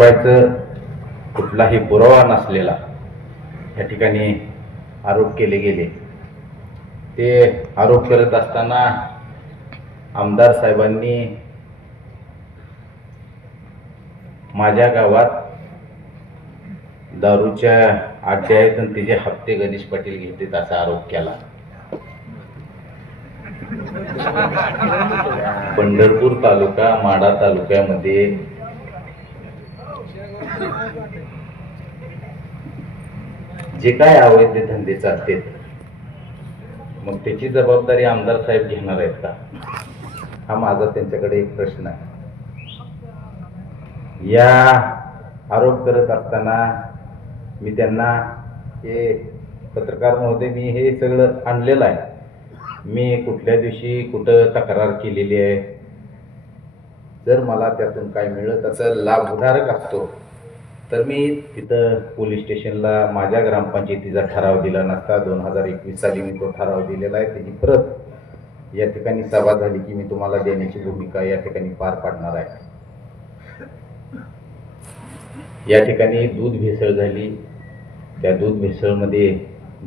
लपायचं कुठलाही पुरावा नसलेला या ठिकाणी आरोप केले गेले. ते आरोप करत असताना आमदार साहेबांनी माझ्या गावात दारूच्या अड्डे आहेत आणि तिचे हप्ते गणेश पाटील घेतात असा आरोप केला. पंढरपूर तालुका माढा तालुक्यामध्ये जे काय अवैध धंदे चालतात मग त्याची जबाबदारी आमदार साहेब घेणार आहेत का, हा माझा त्यांच्याकडे एक प्रश्न आहे. या आरोप करत असताना मी त्यांना हे पत्रकार महोदय मी हे सगळं आणलेलं आहे, मी कुठल्या दिवशी कुठं तक्रार केलेली आहे, जर मला त्यातून काय मिळत असं लाभधारक असतो तर मी तिथं पोलीस स्टेशनला माझ्या ग्रामपंचायतीचा ठराव दिला नसता. 2021 साली मी तो ठराव दिलेला आहे, त्याची प्रत या ठिकाणी सभा झाली की मी तुम्हाला देण्याची भूमिका या ठिकाणी पार पाडणार आहे. या ठिकाणी दूध भेसळ झाली. त्या दूध भेसळमध्ये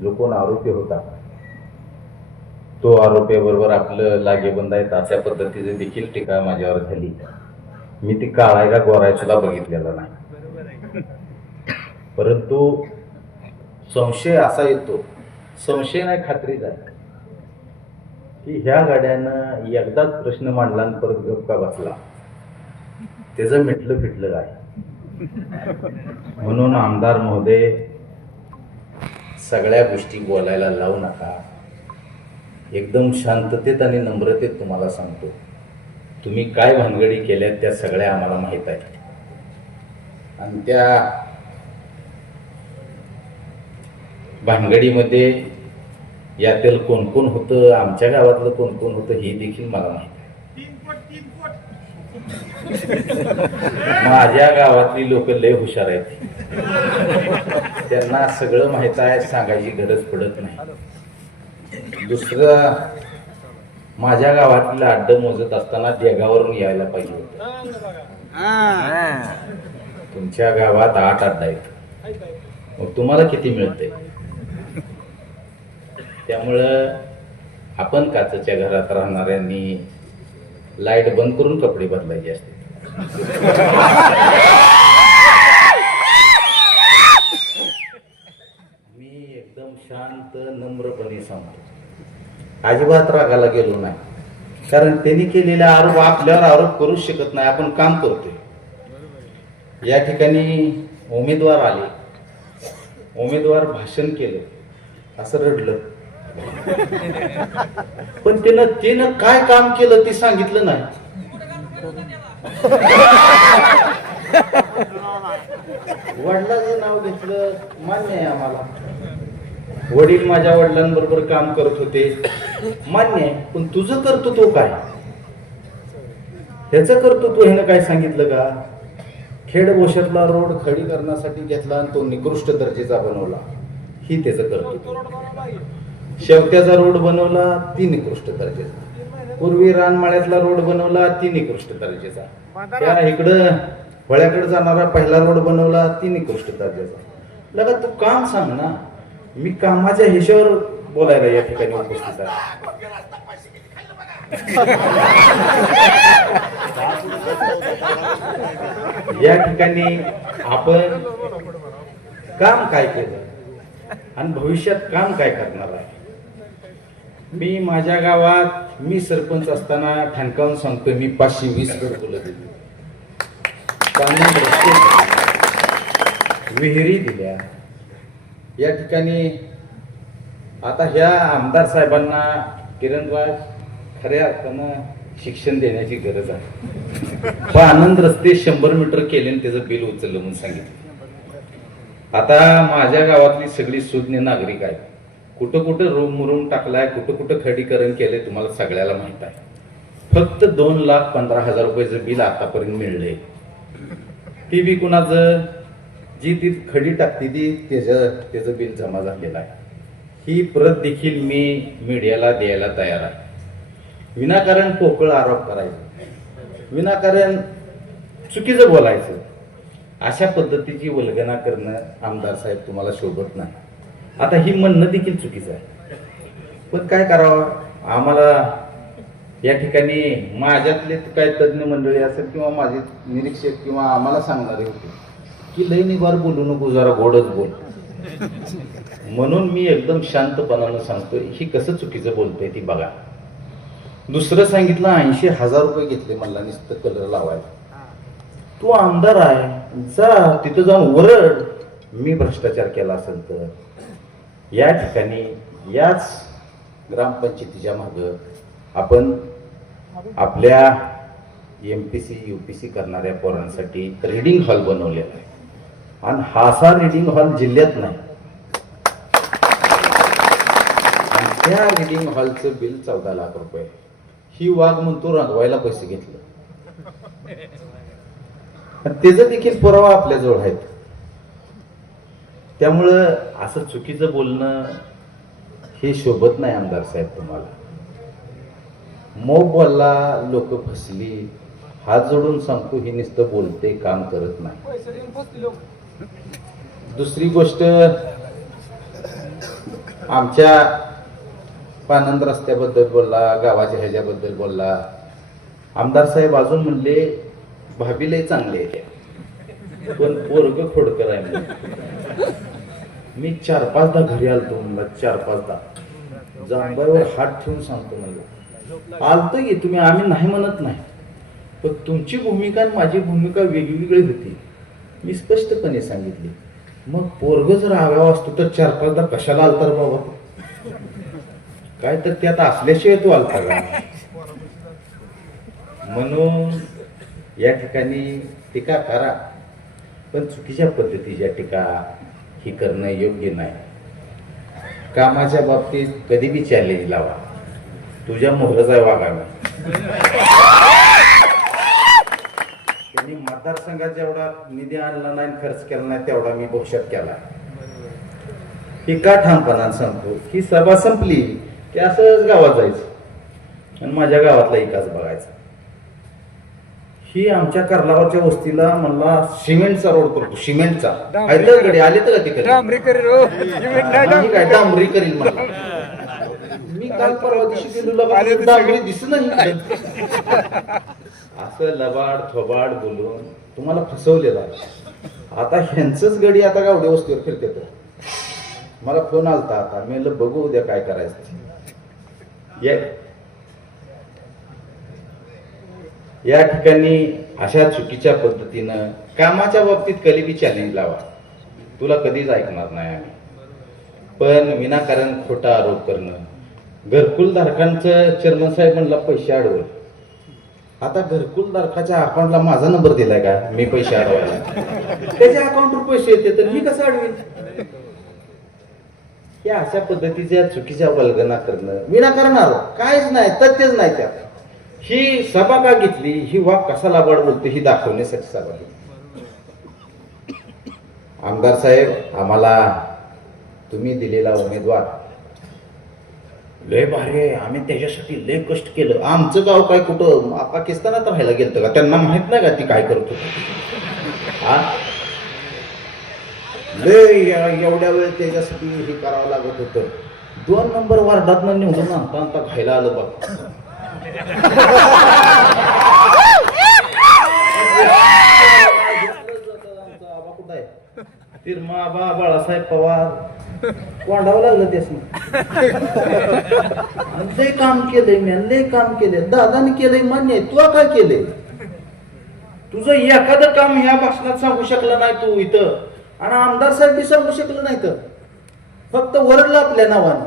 जो कोण आरोपी होता तो आरोपीबरोबर आपलं लागेबंद आहेत अशा पद्धतीने देखील टीका माझ्यावर झाली. मी ती काळायला गोराय सुद्धा बघितलेला नाही. परंतु संशय असा येतो, संशय नाही खात्रीच आहे की ह्या गाड्यानं एकदाच प्रश्न मांडला आणि परत गप्पा बसला, त्याचं मिटलं फिटलं काय. म्हणून आमदार महोदय सगळ्या गोष्टी बोलायला लावू नका. एकदम शांततेत आणि नम्रतेत तुम्हाला सांगतो, तुम्ही काय भानगडी केल्यात त्या सगळ्या आम्हाला माहीत आहे. आणि त्या भानगडीमध्ये यातील कोण कोण होतं, आमच्या गावातलं कोण कोण होतं हे देखील मला माहीत आहे. माझ्या गावातली लोक लय हुशार आहेत, त्यांना सगळं माहीत आहे, सांगायची गरज पडत नाही. दुसरं, माझ्या गावातलं अड्ड मोजत असताना देगावरून यायला पाहिजे होतं. तुमच्या गावात 8 अड्डा आहेत, मग तुम्हाला किती मिळते. त्यामुळं आपण काचेच्या घरात राहणाऱ्यांनी लाईट बंद करून कपडे बदलायचे असते. मी एकदम शांत नम्रपणे सांगतो, अजिबात रागाला गेलो नाही. कारण त्यांनी केलेला आरोप आपल्यावर आरोप करूच शकत नाही, आपण काम करतोय. या ठिकाणी उमेदवार आले, उमेदवार भाषण केलं, असं रडलं, पण त्यानं काय काम केलं ते सांगितलं नाही. वडिलांचं नाव घेतलं, मान्य आहे आम्हाला, वडील माझ्या वडिलांबरोबर काम करत होते, मान्य आहे. पण तुझं कर्तृत्व काय, ह्याचं कर्तृत्व ह्यानं काय सांगितलं का. खेड बोशतला रोड खडीकरणासाठी घेतला आणि तो निकृष्ट दर्जेचा बनवला, ही त्याचं कर्तृत्व. शेवट्याचा रोड बनवला, ती निकृष्ट दर्जेचा. पूर्वी रानमाळ्यातला रोड बनवला, ती निकृष्ट दर्जेचा. त्या इकडं फळ्याकडे जाणारा पहिला रोड बनवला, ती निकृष्ट दर्जेचा. लगा तू काम सांग ना, मी कामाच्या हिशोबावर बोलायला या ठिकाणी उपस्थित आहे. या ठिकाणी आपण काम काय केलं आणि भविष्यात काम काय करणार आहे. मी माझ्या गावात मी सरपंच असताना ठणकावून सांगतोय, मी 520 घरकुलं दिली, पाणी रस्ते दिले, विहिरी दिल्या. या ठिकाणी आता ह्या आमदार साहेबांना किरणराज खऱ्या अर्थानं शिक्षण देण्याची गरज आहे. आनंद रस्ते 100 मीटर केले आणि त्याचं बिल उचललं म्हणून सांगितलं. आता माझ्या गावातली सगळी सुज्ञ नागरिक आहेत, कुठं कुठं रूम मुरुम टाकलाय, कुठं कुठं खडीकरण केलंय, तुम्हाला सगळ्याला माहित आहे. फक्त 2,15,000 रुपयाचं बिल आतापर्यंत मिळलंय. ती बी कुणाचं, जी ती खडी टाकते ती त्याचं बिल जमा झालेलं आहे. ही प्रत देखील मी मीडियाला द्यायला तयार आहे. विनाकारण पोकळ आरोप करायचं, विनाकारण चुकीचं बोलायचं अशा पद्धतीची वल्गना करणं आमदार साहेब तुम्हाला शोभत नाही. आता ही म्हणणं देखील चुकीचं आहे, पण काय करावं. आम्हाला या ठिकाणी माझ्यातले काय तज्ज्ञ मंडळी असेल किंवा माझे निरीक्षक किंवा आम्हाला सांगणारे होते की लई निवार बोलू नको, जरा गोडच बोल. म्हणून मी एकदम शांतपणानं सांगतोय ही कसं चुकीचं बोलतोय ती बघा. दुसरं सांगितलं 80,000 रुपये घेतले मला नुसतं कलर लावायला. तू आमदार आहे, जा तिथं जाऊन ओरड मी भ्रष्टाचार केला असेल तर. या ठिकाणी याच ग्रामपंचायतीच्या मागं आपण आपल्या MPC UPC करणाऱ्या पोरांसाठी रीडिंग हॉल बनवलेला आहे आणि हा असा रीडिंग हॉल जिल्ह्यात नाही. आणि त्या रीडिंग हॉलचं बिल 14 लाख रुपये. ही वाघ म्हणतो रंगवायला पैसे घेतले. त्याचा देखील पुरावा आपल्याजवळ आहेत. त्यामुळं असं चुकीचं बोलणं हे शोभत नाही आमदार साहेब तुम्हाला. मग बोलला लोक फसली, हात जोडून सांगतो हे नुसतं बोलते काम करत नाही. दुसरी गोष्ट आमच्या पानंद रस्त्याबद्दल बोलला, गावाच्या ह्याच्याबद्दल बोलला. आमदार साहेब अजून म्हणले भाभीलाही चांगले आहे पण पोरग खोडकर आहे म्हणले. मी 4-5दा घरी आलतो म्हणलं, 4-5दा जांबाईवर हात ठेवून सांगतो म्हणलं आलतो की तुम्ही, आम्ही नाही म्हणत नाही, पण तुमची भूमिका आणि माझी भूमिका वेगवेगळी होती. मी स्पष्टपणे सांगितली. मग पोरग जर हवा असतो तर 4-5दा कशाला आलता रे बाबा? काय तर त्यात असल्याशिवाय तू आलता का? म्हणून या ठिकाणी टीका करा, पण चुकीच्या पद्धतीच्या टीका ही करणं योग्य नाही. कामाच्या बाबतीत कधी बी चॅलेंज लावा. तुझ्या मोहरच आहे वागायला. त्यांनी मतदारसंघात जेवढा निधी आणला नाही, खर्च केला नाही, तेवढा मी भविष्यात केला. ही का ठामपणाने सांगतो की सभा संपली की असंच गावात जायचं आणि माझ्या गावातला इकाच बघायचा. ही आमच्या कर्लावरच्या वस्तीला म्हणला सिमेंटचा रोड करतो, सिमेंटचा. गडी आले तर तिकडे डांबरी करील मला. मी काल परवा दिवशी गेलो, डांबरी दिसत नाही. असं लबाड थोबाड बोलून तुम्हाला फसवलेलं आहे. आता ह्यांचंच गडी आता गावड्या वस्तीवर फिरते. तर मला फोन आलता, आता मी बघू उद्या काय करायचं. या ठिकाणी अशा चुकीच्या पद्धतीनं कामाच्या बाबतीत कधी बी चॅलेंज लावा, तुला कधीच ऐकणार नाही आम्ही. पण विनाकारण खोटा आरोप करणं. घरकुल धारकांचं चेअरमन साहेब म्हणला पैसे अडवल. आता घरकुल धारकाच्या अकाउंटला माझा नंबर दिलाय का मी पैसे अडवायला? त्याच्या अकाउंटवर पैसे येते तर मी कसं अडवेन? या अशा पद्धतीच्या चुकीच्या वल्गना करणं विनाकारण आरोप, काहीच नाही, तथ्यच नाही त्यात. ही सभा का घेतली, ही वाघ कसा लाबाड बोलते ही दाखवण्यासाठी सभा घेतली. आमदार साहेब, आम्हाला तुम्ही दिलेला उमेदवार लय भारी आहे, आम्ही त्याच्यासाठी लय कष्ट केलं. आमचं गाव काय कुठं पाकिस्तानात राहायला गेलं का? त्यांना माहित नाही का ती काय करत होती? लय एवढ्या वेळ त्याच्यासाठी हे करावं लागत होतं. 2 नंबर वार्डात निवडून आणता खायला आलं बघ. तिरमा बाळासाहेब पवार कोंडावं लागलं त्यास. लय काम केलंय मी, लय काम केलंय. दादाने केलंय मान्य आहे, तू काय केलंय? तुझं एखादं काम ह्या भाषणात सांगू शकलं नाही तू इथं, आणि आमदार साहेब बी सांगू शकलं नाही. तर फक्त वरडलं आपल्या नावानं,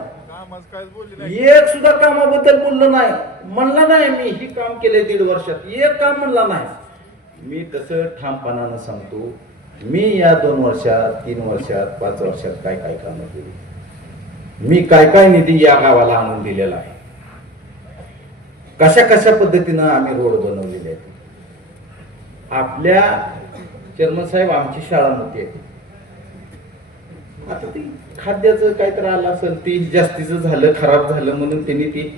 एक सुद्धा कामाबद्दल बोललं नाही. म्हणला नाही मी ही काम केलंय 1.5 वर्षात, एक काम म्हणला नाही. मी तसं ठामपणानं सांगतो, मी या 2 वर्षात 3 वर्षात 5 वर्षात काय काय कामं केली, मी काय काय निधी या गावाला आणून दिलेला आहे, कशा कशा पद्धतीनं आम्ही रोड बनवलेले आहेत. आपल्या चेअरमन साहेब आमची शाळा मोठी आहे. आता ती खाद्याचं काहीतरी आलं असेल, ती जास्तीचं झालं, खराब झालं म्हणून त्यांनी ती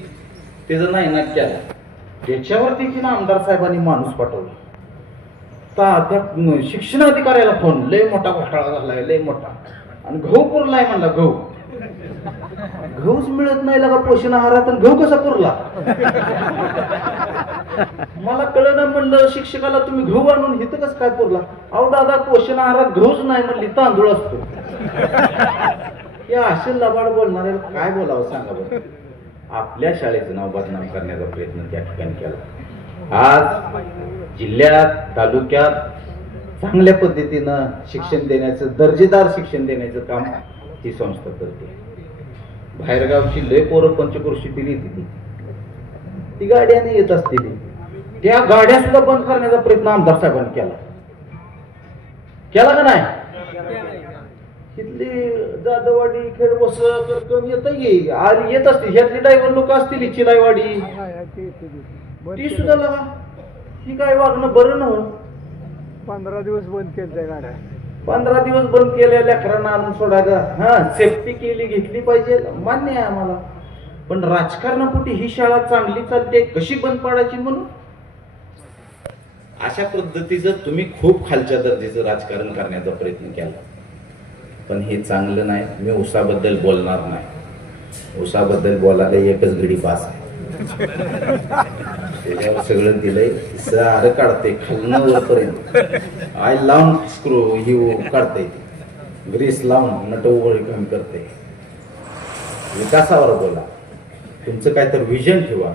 त्याचं नाही ना केलं. त्याच्यावर देखील आमदार साहेबांनी माणूस पाठवला. त्या शिक्षणाधिकाऱ्याला फोन, लय मोठा घोटाळा झालाय, लय मोठा, आणि गहू पुरलाय म्हणला. गहूच मिळत नाही लगा पोषण आहारात, गहू कसा पुरला? मला कळलं. म्हणलं शिक्षकाला, तुम्ही गहू आणून इथं कसं काय पुरला? अहो दादा, पोषण आहारात गहूच नाही म्हणली, तांदूळ असतो. या असे लबाड बोलणारे काय बोलावं सांगा बरं. आपल्या शाळेचं नाव बदनाम करण्याचा प्रयत्न त्या ठिकाणी केला. आज जिल्ह्यात, तालुक्यात चांगल्या पद्धतीनं शिक्षण देण्याचं, दर्जेदार शिक्षण देण्याचं काम ती संस्था करते. बाहेरगावची लय पोरं पंचक्रोशी दिली ती गाड्याने येत असतील, त्या गाड्या सुद्धा बंद करण्याचा प्रयत्न आमदार साहेबांनी केला का नाही? इथली जाधववाडी, खेडबस, करकम येत असतील, ह्यातली ड्रायव्हर लोक असतील, चिलाईवाडी, ती सुद्धा लगा ही काय वागणं बरं नव्हतं. 15 दिवस बंद केल्या गाड्या, 15 दिवस बंद केल्या, लेकरांना आणून सोडायला. हा, सेफ्टी केली, घेतली पाहिजे, मान्य आहे आम्हाला. पण राजकारणापोटी ही शाळा चांगली चालते, कशी बंद पाडायची म्हणून अशा पद्धतीचं तुम्ही खूप खालच्या दर्जाचं राजकारण करण्याचा प्रयत्न केला. पण हे चांगलं नाही. मी उसाबद्दल बोलणार नाही. उसाबद्दल बोलायला एकच घडी पास आहे. त्याच्यावर सगळं दिलंय, सारं काढते खालनं वरपर्यंत, आय लावून स्क्रू ही काढते, ग्रीस लावून नटवळी कमी करते. विकासावर बोला, तुमचं काय तर विजन ठेवा.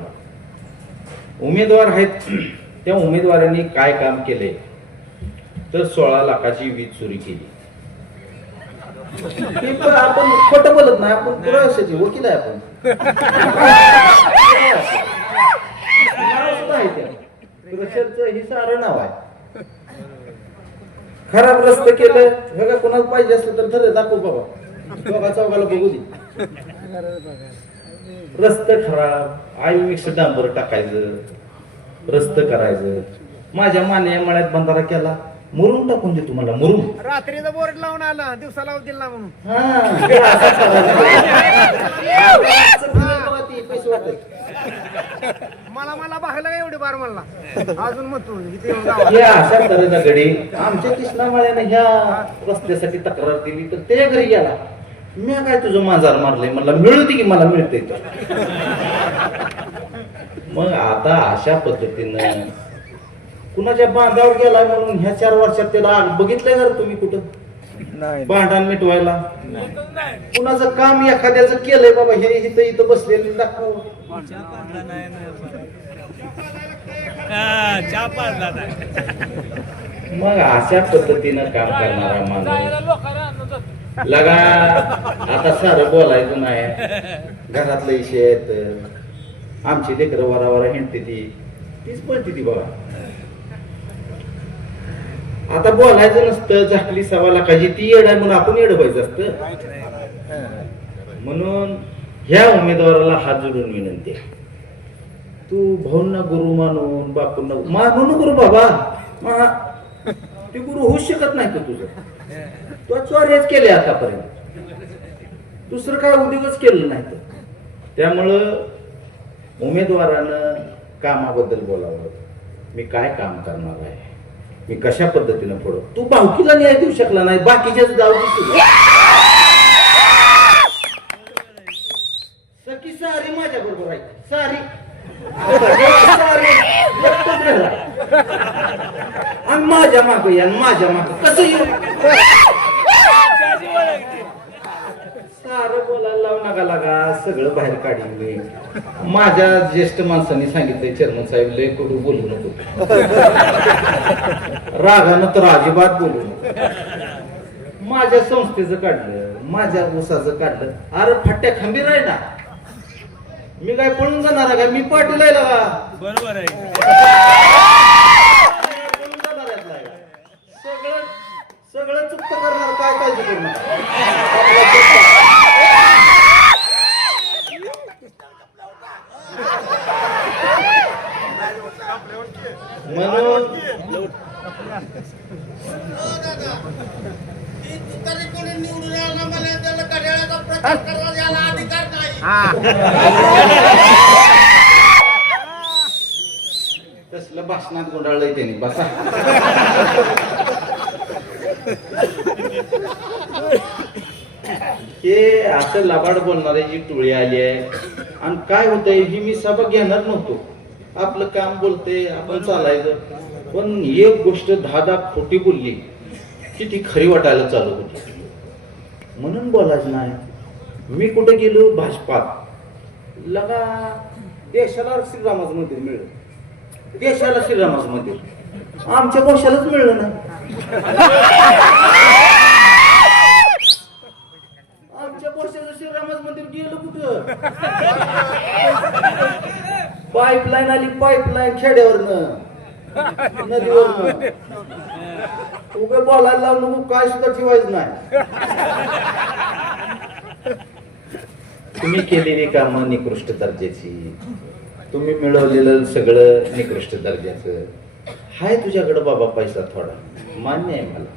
उमेदवार आहेत, त्या उमेदवारांनी काय काम केले तर 16 लाखाची वीज चोरी केली. आपण खोटं बोलत नाही, आपण पुराव्यासाठी वकील आहे. आपण ही सारं नाव आहे. खराब रस्ते केलं बघा, कोणाला पाहिजे असलं तर ठरलं दाखवू बाबा, बघा चौघाला बघू दे. रस्ते खराब, आई मिक्स डांबर टाकायचं, रस्ते करायचं. माझ्या मान्या मळ्यात बंधारा केला, मुरुम टाकून दे तुम्हाला, मुरुम. रात्रीचा बोर्ड लावून आला, दिवसा लावून दिला म्हणून. मला बघायला एवढे बार म्हणला, अजून म्हणतो अशा तऱ्हेचा गडी आमच्या कृष्णामाळ्याने ह्या रस्त्यासाठी तक्रार दिली, तर ते घरी गेला. मी काय तुझं मांजार मारलंय, मला मिळते की मला मिळते. मग आता अशा पद्धतीनं कुणाच्या बांधावर गेलाय म्हणून ह्या 4 वर्षात त्याला बघितलंय का तुम्ही कुठं भांडण मिटवायला? कुणाचं काम एखाद्याचं केलंय बाबा, हे इथं बसलेलं दाखव. मग अशा पद्धतीनं काम करणारा माणूस लगा आता सारं बोलायचं नाही. घरातलं इशे आहेत, आमची लेकरं वरावरा हिंडते, तीच पळते ती बघा. आता बोलायचं नसतं, झाकली 1.25 लाखाची ती येड आहे म्हणून आपण येड व्हायचं असतं. म्हणून ह्या उमेदवाराला हात जोडून विनंती आहे, तू भाऊंना गुरु मानून, बापूंना मानू नको रे बाबा. ते गुरु होऊच शकत नाही. तू चोऱ्याच केले आतापर्यंत, दुसरं काय उद्योगच केलं नाही. त्यामुळं उमेदवारानं कामाबद्दल बोलावं. मी काय काम करणार आहे, मी कशा पद्धतीनं पुढं. तू भावकीला न्याय देऊ शकला नाही, बाकीच्याच जाऊ सखी सारी माझ्या बरोबर आहे, सारी आणि माझ्या माग या, माझ्या माग कसं येऊ. सारं बोलायला लावू नका लागा, सगळं बाहेर काढीन मी. माझ्या ज्येष्ठ माणसांनी सांगितलंय, चेअरमन साहेब लय कडू बोलू नको, रागानं तर अजिबात बोलू नको. माझ्या संस्थेचं काढलं, माझ्या ऊसाचं काढलं. अरे फट्ट्या खंबीर आहे ना, मी काय पळून जाणार आहे का? मी पाटील आहे का? बरोबर आहे. पळून जाणार आहे का? सगळं चुकत करणार, काय काळजी करणार. म्हणून तसलं भाषण भाषणात गुंडाळलंय त्यांनी बसा. हे असं लबाड बोलणाऱ्याची टोळी आली आहे. आणि काय होतंय ही मी सभा घेणार नव्हतो. आपलं काम बोलते आपण चालायचं. पण एक गोष्ट 10 खोटी बोलली की ती खरी वाटायला चालू होती. म्हणून बोलायचं नाही. मी कुठे गेलो भाजपात लगा देशाला श्रीरामाचं मंदिर मिळलं. देशाला श्रीरामाचं मंदिर आमच्या गोशालाच मिळलं ना. आमच्या गोशाचं श्रीरामाचं मंदिर गेलं कुठं. पाईपलाईन आली पाईपलाईन खेड्यावरनं नदीवरनं. उभे बोलायला लावू नको काय सुद्धा ठेवायचं नाही. तुम्ही केलेली कामं निकृष्ट दर्जाची. तुम्ही मिळवलेलं सगळं निकृष्ट दर्जाचं. हाय तुझ्याकडे बाबा पैसा थोडा मान्य आहे मला.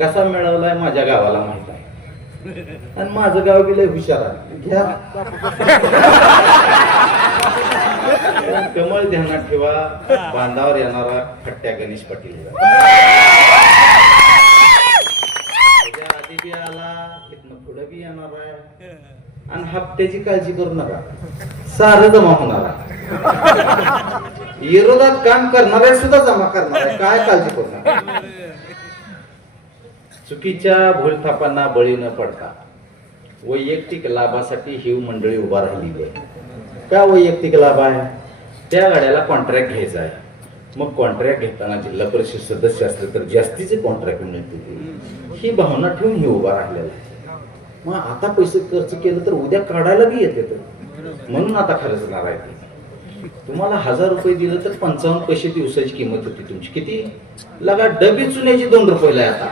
कसा मिळवलाय माझ्या गावाला माहित आहे. आणि माझं गाव गेलंय हुशार आहे. घ्या कमळ ध्यानात ठेवा. बांधावर येणारा खट्ट्या गणेश पाटील आधी बी आला इथनं पुढे बी येणार आहे. आणि हप्त्याची काळजी करू नका सारं जमा होणार आहे. विरोधात काम करणारे सुद्धा जमा करणार आहे. काय काळजी करू नका. चुकीच्या भूलथापांना बळी न पडता वैयक्तिक लाभासाठी ही मंडळी उभा राहिलेली आहे. का वैयक्तिक लाभ आहे. त्या गाड्याला कॉन्ट्रॅक्ट घ्यायचा आहे. मग कॉन्ट्रॅक्ट घेताना जिल्हा परिषद सदस्य असले तर जास्तीचे कॉन्ट्रॅक्ट मिळतील ही भावना ठेवून ही उभा राहिलेला आहे. मग आता पैसे खर्च केलं तर उद्या काढायला बी येते तर म्हणून आता खर्चणार आहे. तुम्हाला 1000 रुपये दिलं तर 55 पैसे दिवसाची किंमत होती तुमची. किती लगा डबी चुन्याची 2 रुपयाला आहे आता.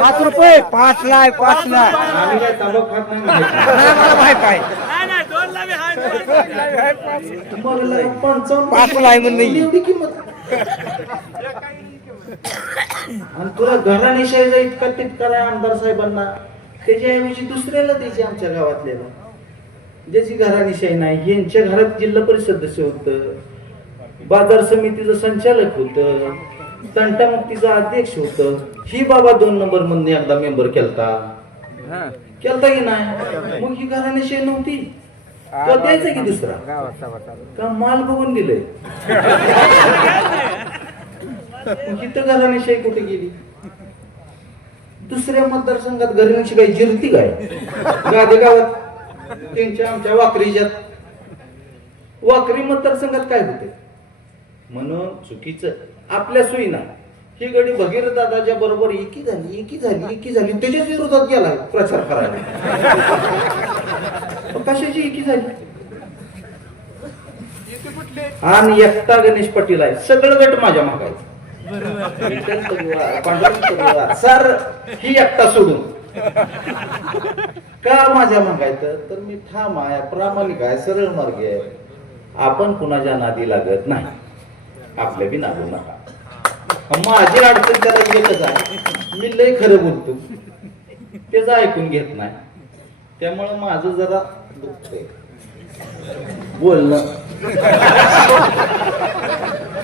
5 रुपये 5 लाख 5 लाख. आम्ही काय तांबाखू खात नाही मला माहित आहे. तुम्हाला 55 5 लाख म्हणून एवढी किंमत. आणि तुला घराणेशाहीचा इतका तितका आहे आमदार साहेबांना. त्याच्याऐवजी दुसऱ्याला द्यायचे आमच्या गावातल्याला ज्याची घराणेशाही नाही. यांच्या घरात जिल्हा परिषद सदस्य होतं. बाजार समितीचं संचालक होतं. तंटामुक्तीचा अध्यक्ष होतं. ही बाबा 2 नंबर मधून एकदा मेंबर केलता की नाही. मग ही घराणेशाही नव्हती तर द्यायचा की दुसरा. का माल बघून दिलंय. इथं घराणेशाही कुठे गेली. दुसऱ्या मतदारसंघात घराणेशाही काही जिरती काय. गादे गावात त्यांच्या आमच्या वाकरीच्यात वाकरी मतदारसंघात काय होते. म्हणून चुकीचं आपल्या सोयी नाही. ही गडी भगीर दादाच्या बरोबर एकी झाली त्याच्याच विरोधात गेला प्रचार करायला. कशाची एकी झाली. आणि एकटा गणेश पाटील आहे. सगळं गट माझ्या मागायचं. सर ही एकटा सोडून का माझ्या मागायचं तर मी ठाम आहे प्रामाणिक आहे सरळ मार्ग आहे. आपण कुणाच्या नादी लागत नाही. आपल्या बी नादू नका. माझी अडचण त्याला एकच आहे. मी लय खरं बोलतो त्याचं ऐकून घेत नाही. त्यामुळं माझं जरा दुखतंय बोलणं.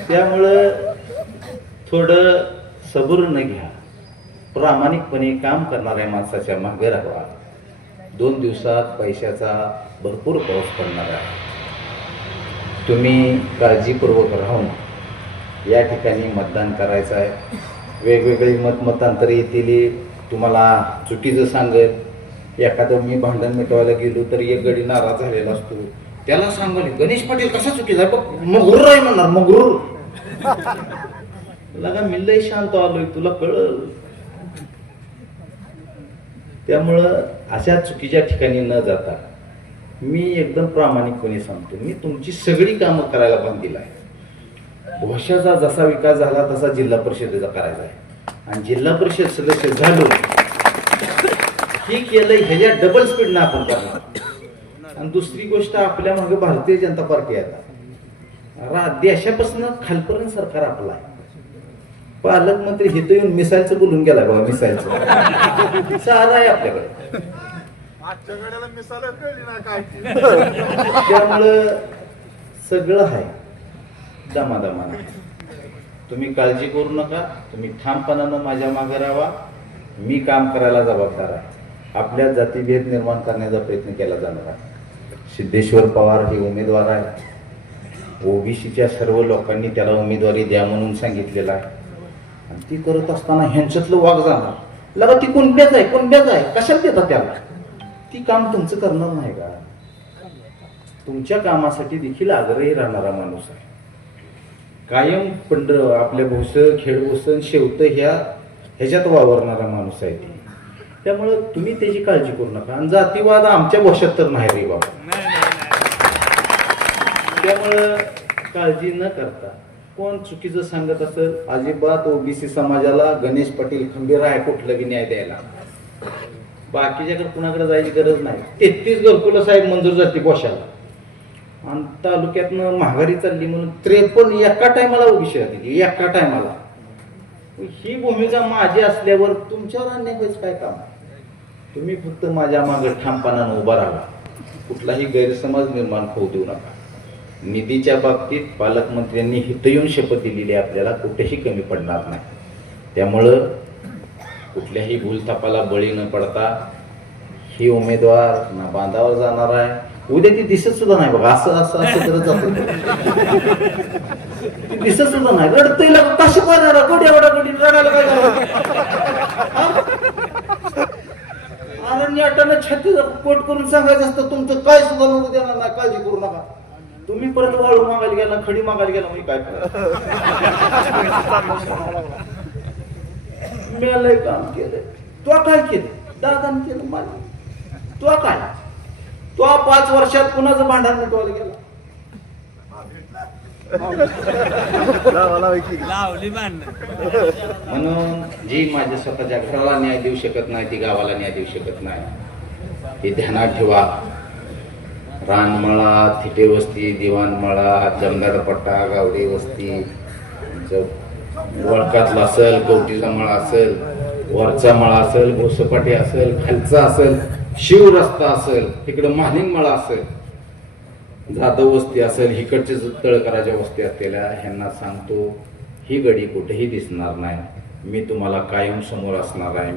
त्यामुळं थोडं सबुरीनं घ्या. प्रामाणिकपणे काम करणाऱ्या माणसाच्या मागे राहावा. 2 दिवसात पैशाचा भरपूर पाऊस पडणार आहे. तुम्ही काळजीपूर्वक राहून या ठिकाणी मतदान करायचं आहे. वेगवेगळी मतांतरे येतील. तुम्हाला चुकीचं सांगत एखादं मी भांडण मिटवायला गेलो तर एक गडी नाराज झालेला असतो. त्याला सांगले गणेश पाटील कसा चुकीचा आहे बघ मगरूर आहे म्हणणार. मगरूर लगा मिल्लय शांत आलोय तुला कळलं. त्यामुळं अशा चुकीच्या ठिकाणी न जाता मी एकदम प्रामाणिकपणे सांगतो. मी तुमची सगळी कामं करायला बांधील आहे. भोशाचा जसा विकास झाला तसा जिल्हा परिषदेचा करायचा आहे. आणि जिल्हा परिषद सदस्य झालो हे केलं ह्याच्या डबल स्पीडनं आपण करणार. आणि दुसरी गोष्ट आपल्या मागे भारतीय जनता पार्टी आहे. देशापासून खालपर्यंत सरकार आपलं आहे. पालकमंत्री हिथं येऊन मिसाईलचं बोलून गेला बाबा. मिसाईलचं सारा आहे आपल्याकडे. त्यामुळं सगळं आहे. दमादमाने. तुम्ही काळजी करू नका, तुम्ही ठामपणानं माझ्या मागे राहा. मी काम करायला जबाबदार आहे. आपल्या जातीभेद निर्माण करण्याचा प्रयत्न केला जाणार आहे. सिद्धेश्वर पवार हे उमेदवार आहे. ओबीसीच्या सर्व लोकांनी त्याला उमेदवारी द्या म्हणून सांगितलेलं आहे. आणि ती करत असताना ह्यांच्यातलं वाघ जाणार. लगा ती कोणत्याच आहे कशाला देता त्याला? ती काम तुमचं करणार नाही का? तुमच्या कामासाठी देखील आग्रही राहणारा माणूस आहे. कायम आपल्या भोसं खेडभोसन शेवतं ह्याच्यात वावरणारा माणूस आहे ती. त्यामुळं तुम्ही त्याची काळजी करू नका. आणि जातीवाद आमच्या भोशात तर नाही रे बाबा. त्यामुळं काळजी न करता कोण चुकीचं सांगत असेल, अजिबात ओबीसी समाजाला गणेश पाटील खंबीर आहे कुठलं बी न्याय द्यायला. बाकीच्याकडे कुणाकडे जायची गरज नाही. 33 घरकुलं साहेब मंजूर झाली पोशाला. आणि तालुक्यातनं महागारी चालली म्हणून 53 एका टायमाला ओबीसी दिली. एका टायमाला. ही भूमिका माझी असल्यावर तुमच्यावर अन्याय व्हायचं काय काम? तुम्ही फक्त माझ्या मागे ठामपणानं उभा राहा. कुठलाही गैरसमज निर्माण होऊ देऊ नका. निधीच्या बाबतीत पालकमंत्र्यांनी हित येऊन शपथ दिलेली आपल्याला कुठेही कमी पडणार नाही. त्यामुळं कुठल्याही भूलथापाला बळी न पडता ही उमेदवार ना बांधावर जाणार आहे. उद्या ती दिसत सुद्धा नाही बघा. असं करत जातो. ती दिसत सुद्धा नाही. रडतय कशी पाहणार गोड्यावडा रडायला काय अरण्याटानं छाती कोट करून सांगायचं असतं तुमचं काय सुद्धा नको देणार नाही. काळजी करू नका. तुम्ही परत वाळू मागायला गेला, खडी मागायला गेला म्हणजे काय करा. मी लय काम केलंय. तो काय केलं? दादाने केलं मला. तो काय? तो 5 वर्षात कुणाचं भांडण मिटवायला गेला? म्हणून जी माझ्या स्वतःच्या घराला न्याय देऊ शकत नाही ती गावाला न्याय देऊ शकत नाही. हे ध्यानात ठेवा. रानमळा, थिटे वस्ती, दिवाणमळा, जमदारपट्टा, गावडी वस्ती, वळकातला असेल, कवटीचा मळा असेल, वरचा मळा असेल, भोसपाटी असेल, खालचा असेल, शिव रस्ता असेल, तिकडं मानिंग मळा असेल, जाधव वस्ती असेल, इकडचे तळकराच्या वस्ती असलेल्या ह्यांना सांगतो ही गडी कुठेही दिसणार नाही. मी तुम्हाला कायम समोर असणार आहे.